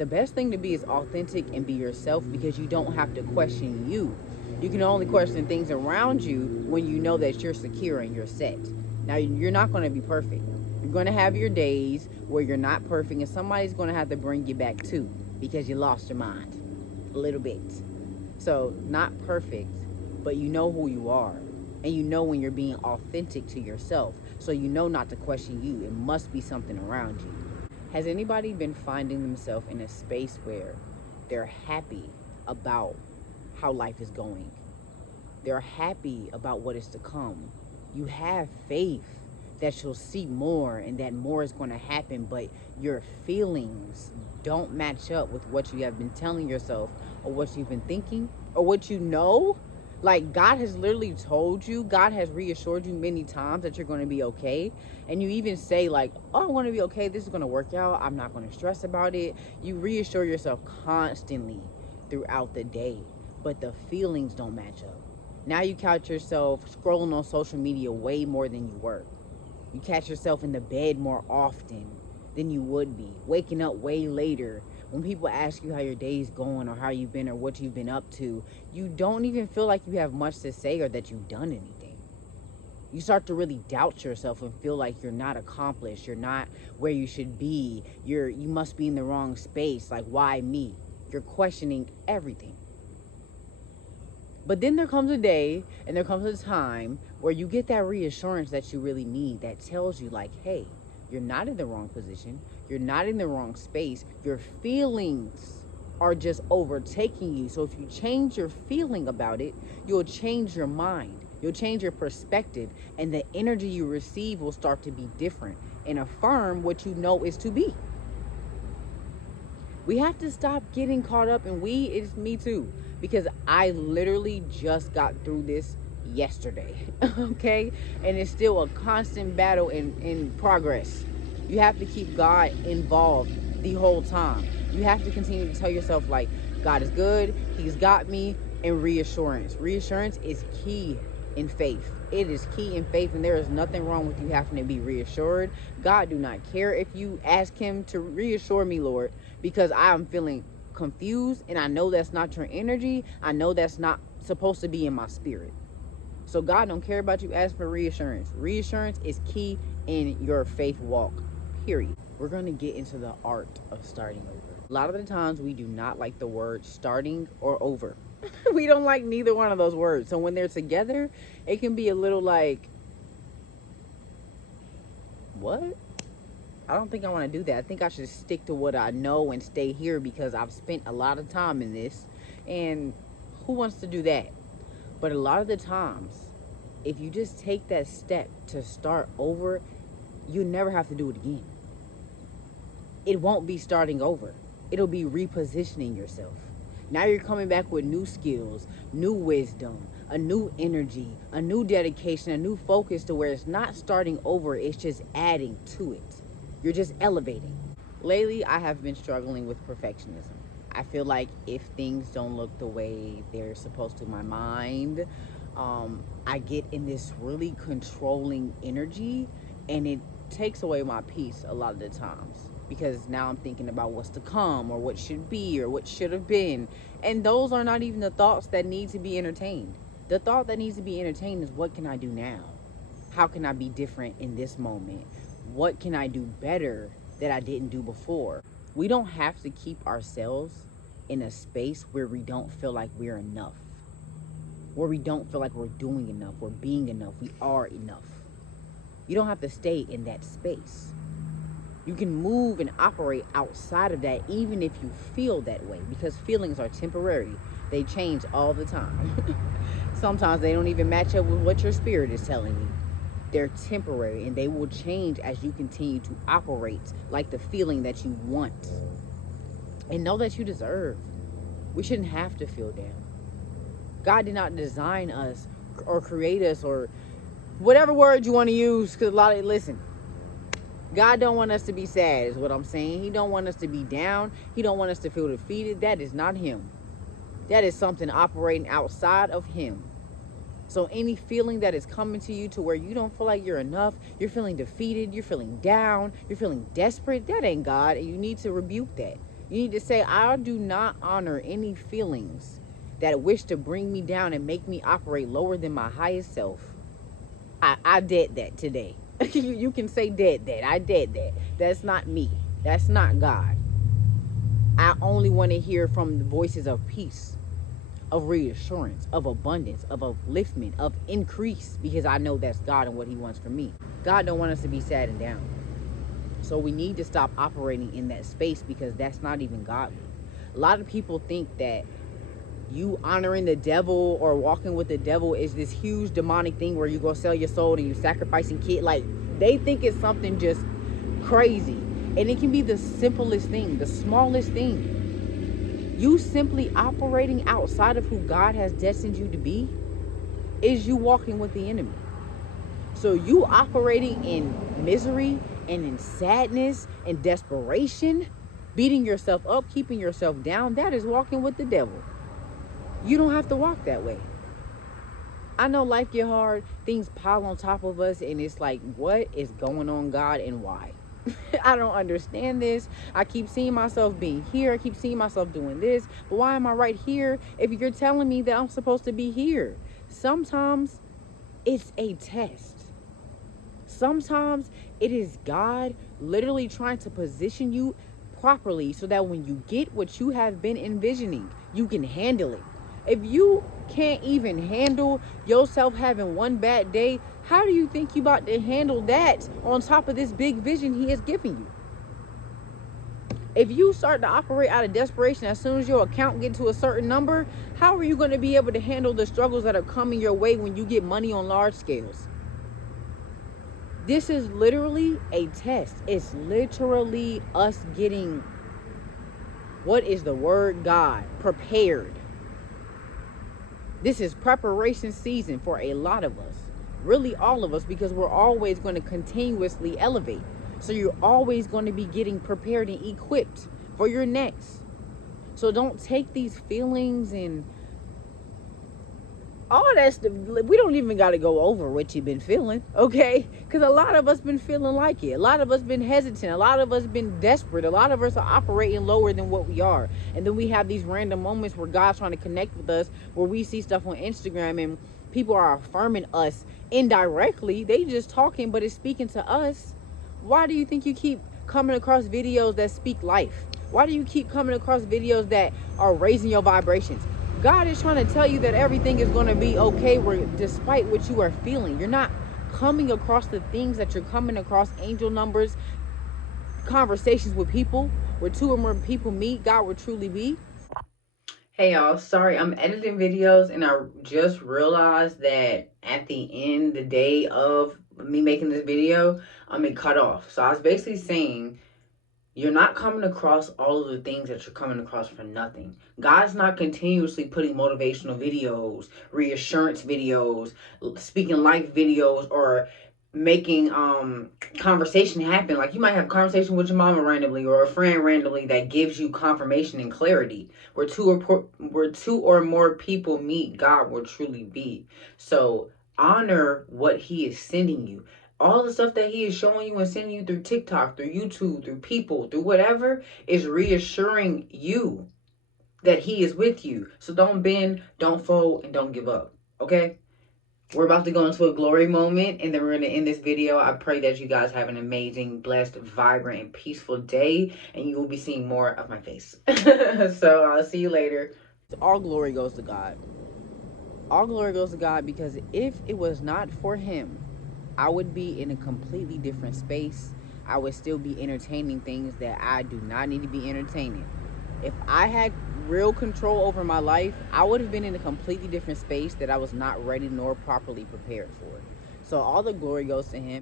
The best thing to be is authentic and be yourself, because you don't have to question you. You can only question things around you when you know that you're secure and you're set. Now, you're not going to be perfect. You're going to have your days where you're not perfect, and somebody's going to have to bring you back too, because you lost your mind a little bit. So, not perfect, but you know who you are. And you know when you're being authentic to yourself. So you know not to question you. It must be something around you. Has anybody been finding themselves in a space where they're happy about how life is going? They're happy about what is to come. You have faith that you'll see more and that more is going to happen, but your feelings don't match up with what you have been telling yourself, or what you've been thinking, or what you know. Like, God has literally told you, God has reassured you many times that you're going to be okay. And you even say like, oh, I'm going to be okay. This is going to work out. I'm not going to stress about it. You reassure yourself constantly throughout the day, but the feelings don't match up. Now you catch yourself scrolling on social media way more than you were. You catch yourself in the bed more often than you would be, waking up way later. When people ask you how your day's going, or how you've been, or what you've been up to, you don't even feel like you have much to say, or that you've done anything. You start to really doubt yourself and feel like you're not accomplished. You're not where you should be. You must be in the wrong space. Like, why me? You're questioning everything. But then there comes a day, and there comes a time where you get that reassurance that you really need, that tells you like, hey, you're not in the wrong position. You're not in the wrong space. Your feelings are just overtaking you. So if you change your feeling about it, you'll change your mind. You'll change your perspective, and the energy you receive will start to be different and affirm what you know is to be. We have to stop getting caught up, and it's me too, because I literally just got through this yesterday. Okay? And it's still a constant battle in progress. You have to keep God involved the whole time. You have to continue to tell yourself like, God is good, He's got me, and reassurance. Reassurance is key in faith. It is key in faith, and there is nothing wrong with you having to be reassured. God do not care if you ask Him to reassure me, Lord, because I am feeling confused, and I know that's not your energy. I know that's not supposed to be in my spirit. So God don't care about you asking for reassurance. Reassurance is key in your faith walk, period. We're going to get into the art of starting over. A lot of the times we do not like the word starting or over. We don't like neither one of those words. So when they're together, it can be a little like, what? I don't think I want to do that. I think I should stick to what I know and stay here, because I've spent a lot of time in this, and who wants to do that? But a lot of the times, if you just take that step to start over, you never have to do it again. It won't be starting over. It'll be repositioning yourself. Now you're coming back with new skills, new wisdom, a new energy, a new dedication, a new focus, to where it's not starting over, it's just adding to it. You're just elevating. Lately, I have been struggling with perfectionism. I feel like if things don't look the way they're supposed to in my mind, I get in this really controlling energy, and it takes away my peace a lot of the times, because now I'm thinking about what's to come, or what should be, or what should have been. And those are not even the thoughts that need to be entertained. The thought that needs to be entertained is, what can I do now? How can I be different in this moment? What can I do better that I didn't do before? We don't have to keep ourselves in a space where we don't feel like we're enough, where we don't feel like we're doing enough, we're being enough, we are enough. You don't have to stay in that space. You can move and operate outside of that, even if you feel that way, because feelings are temporary. They change all the time. Sometimes they don't even match up with what your spirit is telling you. They're temporary, and they will change as you continue to operate like the feeling that you want. And know that you deserve. We shouldn't have to feel down. God did not design us or create us, or whatever word you want to use, because listen, God don't want us to be sad, is what I'm saying. He don't want us to be down. He don't want us to feel defeated. That is not Him. That is something operating outside of Him. So any feeling that is coming to you to where you don't feel like you're enough, you're feeling defeated, you're feeling down, you're feeling desperate, that ain't God, and you need to rebuke that. You need to say, I do not honor any feelings that wish to bring me down and make me operate lower than my highest self. I dead that today. You can say dead that. I dead that. That's not me. That's not God. I only want to hear from the voices of peace, of reassurance, of abundance, of upliftment, of increase, because I know that's God and what he wants for me. God don't want us to be sad and down. So we need to stop operating in that space, because that's not even godly. A lot of people think that you honoring the devil or walking with the devil is this huge demonic thing where you go sell your soul and you sacrificing kid. Like, they think it's something just crazy. And it can be the simplest thing, the smallest thing. You simply operating outside of who God has destined you to be is you walking with the enemy. So you operating in misery and in sadness and desperation, beating yourself up, keeping yourself down, that is walking with the devil. You don't have to walk that way. I know life get hard, things pile on top of us, and it's like, what is going on, God, and why? I don't understand this. I keep seeing myself being here. I keep seeing myself doing this. But why am I right here if you're telling me that I'm supposed to be here? Sometimes it's a test. Sometimes it is God literally trying to position you properly so that when you get what you have been envisioning, you can handle it. If you can't even handle yourself having one bad day, how do you think you about to handle that on top of this big vision he has given you? If you start to operate out of desperation as soon as your account get to a certain number, how are you going to be able to handle the struggles that are coming your way when you get money on large scales? This is literally a test. It's literally us getting, what is the word, God, prepared. This is preparation season for a lot of us, really all of us, because we're always going to continuously elevate. So you're always going to be getting prepared and equipped for your next. So don't take these feelings and all that stuff. We don't even got to go over what you've been feeling, okay? Because a lot of us been feeling like it. A lot of us been hesitant. A lot of us been desperate. A lot of us are operating lower than what we are. And then we have these random moments where God's trying to connect with us, where we see stuff on Instagram and people are affirming us indirectly. They just talking, but it's speaking to us. Why do you think you keep coming across videos that speak life? Why do you keep coming across videos that are raising your vibrations? God is trying to tell you that everything is going to be okay despite what you are feeling. You're not coming across the things that you're coming across, angel numbers, conversations with people, where two or more people meet, God will truly be. Hey y'all, sorry, I'm editing videos and I just realized that at the end, the day of me making this video, it cut off. So I was basically saying, you're not coming across all of the things that you're coming across for nothing. God's not continuously putting motivational videos, reassurance videos, speaking life videos, or making conversation happen. Like, you might have a conversation with your mama randomly or a friend randomly that gives you confirmation and clarity. Where two or more people meet, God will truly be. So honor what he is sending you. All the stuff that he is showing you and sending you through TikTok, through YouTube, through people, through whatever, is reassuring you that he is with you. So don't bend, don't fold, and don't give up. Okay? We're about to go into a glory moment, and then we're going to end this video. I pray that you guys have an amazing, blessed, vibrant, and peaceful day, and you will be seeing more of my face. So I'll see you later. All glory goes to God. All glory goes to God, because if it was not for him, I would be in a completely different space. I would still be entertaining things that I do not need to be entertaining. If I had real control over my life, I would have been in a completely different space that I was not ready nor properly prepared for. So all the glory goes to him.